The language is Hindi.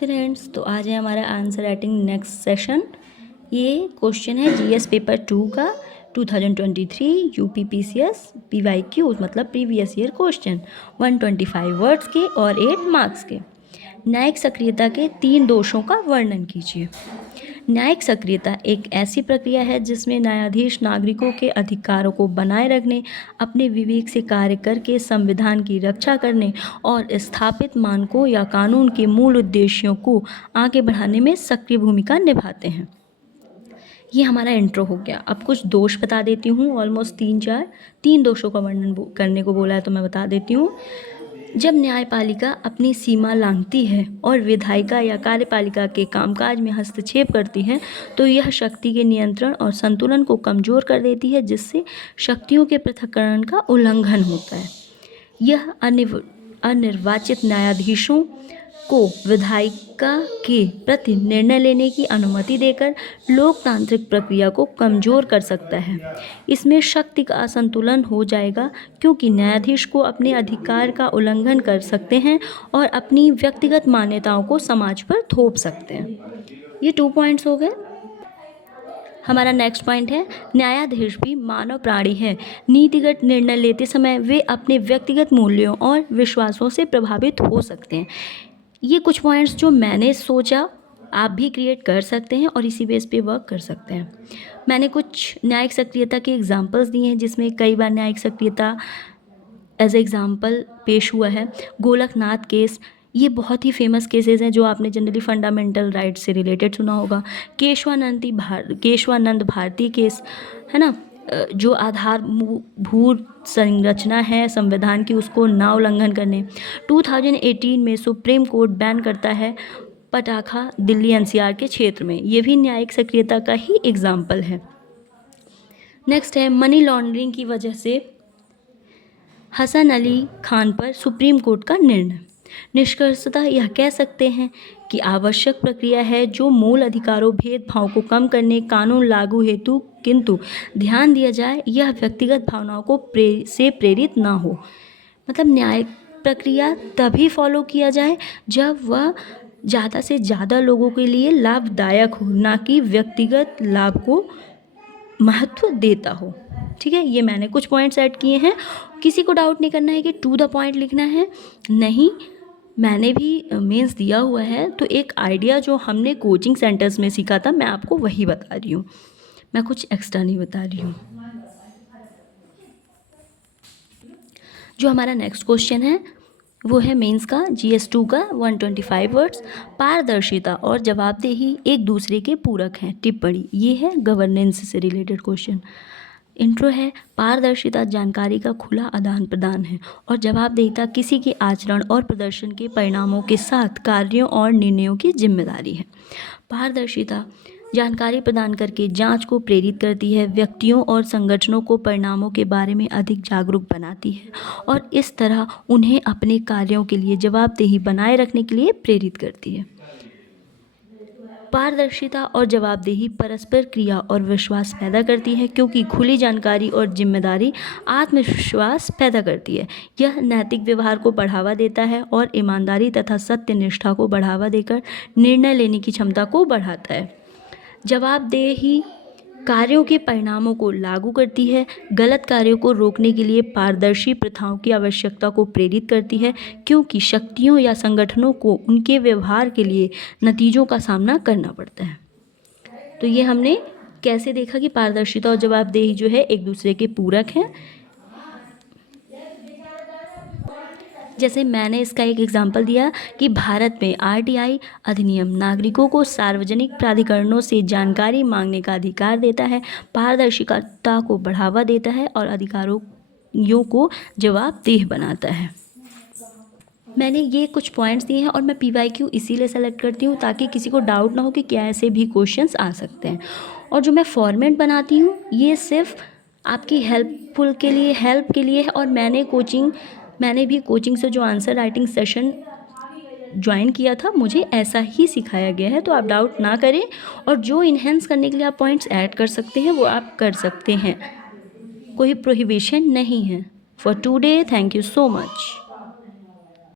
फ्रेंड्स, तो आज है हमारा आंसर राइटिंग नेक्स्ट सेशन। ये क्वेश्चन है जीएस पेपर 2 का 2023 यूपीपीसीएस पीवाईक्यू मतलब प्रीवियस ईयर क्वेश्चन 125 वर्ड्स के और 8 मार्क्स के। न्यायिक सक्रियता के 3 दोषों का वर्णन कीजिए। न्यायिक सक्रियता एक ऐसी प्रक्रिया है जिसमें न्यायाधीश नागरिकों के अधिकारों को बनाए रखने, अपने विवेक से कार्य करके संविधान की रक्षा करने और स्थापित मानकों या कानून के मूल उद्देश्यों को आगे बढ़ाने में सक्रिय भूमिका निभाते हैं। ये हमारा इंट्रो हो गया। अब कुछ दोष बता देती हूँ, ऑलमोस्ट 3 दोषों का वर्णन करने को बोला है तो मैं बता देती हूँ। जब न्यायपालिका अपनी सीमा लांघती है और विधायिका या कार्यपालिका के कामकाज में हस्तक्षेप करती है तो यह शक्ति के नियंत्रण और संतुलन को कमजोर कर देती है, जिससे शक्तियों के पृथक्करण का उल्लंघन होता है। यह अनिर्वाचित न्यायाधीशों को विधायिका के प्रति निर्णय लेने की अनुमति देकर लोकतांत्रिक प्रक्रिया को कमजोर कर सकता है। इसमें शक्ति का असंतुलन हो जाएगा क्योंकि न्यायाधीश को अपने अधिकार का उल्लंघन कर सकते हैं और अपनी व्यक्तिगत मान्यताओं को समाज पर थोप सकते हैं। ये 2 पॉइंट्स हो गए। हमारा नेक्स्ट पॉइंट है, न्यायाधीश भी मानव प्राणी है। नीतिगत निर्णय लेते समय वे अपने व्यक्तिगत मूल्यों और विश्वासों से प्रभावित हो सकते हैं। ये कुछ पॉइंट्स जो मैंने सोचा आप भी क्रिएट कर सकते हैं और इसी बेस पे वर्क कर सकते हैं। मैंने कुछ न्यायिक सक्रियता के एग्जांपल्स दिए हैं जिसमें कई बार न्यायिक सक्रियता एज एग्जांपल पेश हुआ है। गोलकनाथ केस, ये बहुत ही फेमस केसेस हैं जो आपने जनरली फंडामेंटल राइट से रिलेटेड सुना होगा। केशवानंद भारती केस है ना, जो आधारभूत संरचना है संविधान की उसको ना उल्लंघन करने। 2018 में सुप्रीम कोर्ट बैन करता है पटाखा दिल्ली एनसीआर के क्षेत्र में। ये भी न्यायिक सक्रियता का ही एग्जाम्पल है। नेक्स्ट है, मनी लॉन्ड्रिंग की वजह से हसन अली खान पर सुप्रीम कोर्ट का निर्णय। निष्कर्षतः यह कह सकते हैं कि आवश्यक प्रक्रिया है जो मूल अधिकारों भेदभाव को कम करने कानून लागू हेतु, किंतु ध्यान दिया जाए यह व्यक्तिगत भावनाओं को प्रेरित ना हो। मतलब न्यायिक प्रक्रिया तभी फॉलो किया जाए जब वह ज़्यादा से ज़्यादा लोगों के लिए लाभदायक हो, ना कि व्यक्तिगत लाभ को महत्व देता हो। ठीक है, ये मैंने कुछ पॉइंट्स ऐड किए हैं। किसी को डाउट नहीं करना है कि टू द पॉइंट लिखना है, नहीं, मैंने भी मेंस दिया हुआ है तो एक आइडिया जो हमने कोचिंग सेंटर्स में सीखा था मैं आपको वही बता रही हूँ, मैं कुछ एक्स्ट्रा नहीं बता रही हूँ। जो हमारा नेक्स्ट क्वेश्चन है वो है मेंस का जीएस 2 का 125 वर्ड्स। पारदर्शिता और जवाबदेही एक दूसरे के पूरक हैं। टिप्पणी, ये है गवर्नेंस से रिलेटेड क्वेश्चन। इंट्रो है, पारदर्शिता जानकारी का खुला आदान प्रदान है और जवाबदेहिता किसी के आचरण और प्रदर्शन के परिणामों के साथ कार्यों और निर्णयों की जिम्मेदारी है। पारदर्शिता जानकारी प्रदान करके जांच को प्रेरित करती है, व्यक्तियों और संगठनों को परिणामों के बारे में अधिक जागरूक बनाती है और इस तरह उन्हें अपने कार्यों के लिए जवाबदेही बनाए रखने के लिए प्रेरित करती है। पारदर्शिता और जवाबदेही परस्पर क्रिया और विश्वास पैदा करती है क्योंकि खुली जानकारी और जिम्मेदारी आत्मविश्वास पैदा करती है। यह नैतिक व्यवहार को बढ़ावा देता है और ईमानदारी तथा सत्यनिष्ठा को बढ़ावा देकर निर्णय लेने की क्षमता को बढ़ाता है। जवाबदेही कार्यों के परिणामों को लागू करती है, गलत कार्यों को रोकने के लिए पारदर्शी प्रथाओं की आवश्यकता को प्रेरित करती है क्योंकि शक्तियों या संगठनों को उनके व्यवहार के लिए नतीजों का सामना करना पड़ता है। तो ये हमने कैसे देखा कि पारदर्शिता और जवाबदेही जो है एक दूसरे के पूरक हैं। जैसे मैंने इसका एक एग्जाम्पल दिया कि भारत में आरटीआई अधिनियम नागरिकों को सार्वजनिक प्राधिकरणों से जानकारी मांगने का अधिकार देता है, पारदर्शिता को बढ़ावा देता है और अधिकारियों को जवाबदेह बनाता है। मैंने ये कुछ पॉइंट्स दिए हैं और मैं पीवाईक्यू इसीलिए सेलेक्ट करती हूँ ताकि किसी को डाउट ना हो कि क्या ऐसे भी क्वेश्चंस आ सकते हैं। और जो मैं फॉर्मेट बनाती हूँ ये सिर्फ आपकी हेल्प के लिए है और मैंने भी कोचिंग से जो आंसर राइटिंग सेशन ज्वाइन किया था मुझे ऐसा ही सिखाया गया है, तो आप डाउट ना करें और जो इन्हेंस करने के लिए आप पॉइंट्स ऐड कर सकते हैं वो आप कर सकते हैं, कोई प्रोहिबिशन नहीं है। For today, thank you so much.